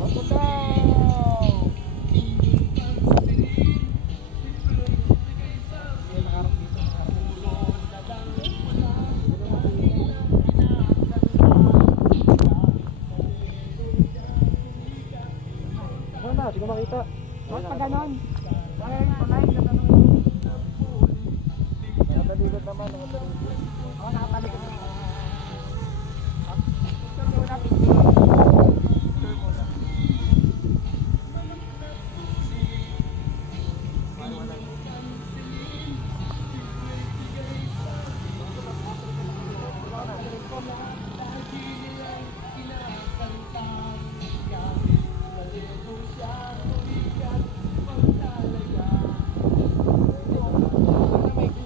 Bato daw! Ano na, hindi ko makita. Ba't pa ganon? Ay, Nakatalikod naman, nakatalikod. ako nakatalikod.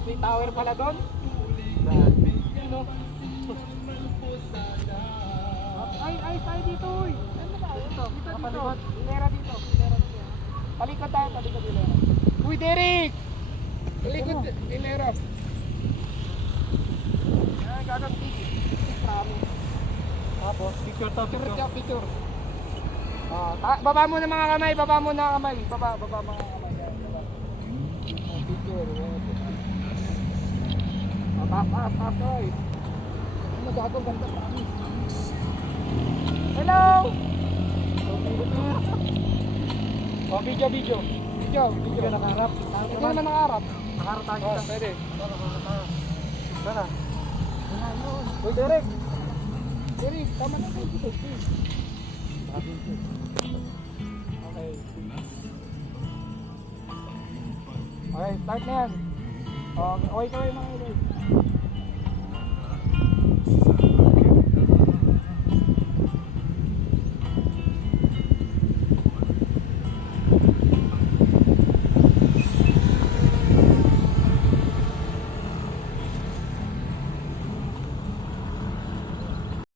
May tower pala doon. Ay, tayo dito, uy. Ano ba? Dito. Hilera dito. Palikod tayo, hilera. Uy, Derek! Palikod, hilera. Yan, gagawin tigil. Promise. Tapos, picture to, picture. Picture. Baba mo na mga kamay, baba mo na kamay. Baba mga kamay. Yan, baba. Picture. Taas, oy. Ano gagawin, ganda, promise. Hello! Oh, video. Video Nakaharap. Hindi naman nakaharap. Nakaharap tayo. Oh, pwede. Sana. Uy, Derek! Derek, tama na kayo dito. Okay. Okay, start na yan. Okay, mga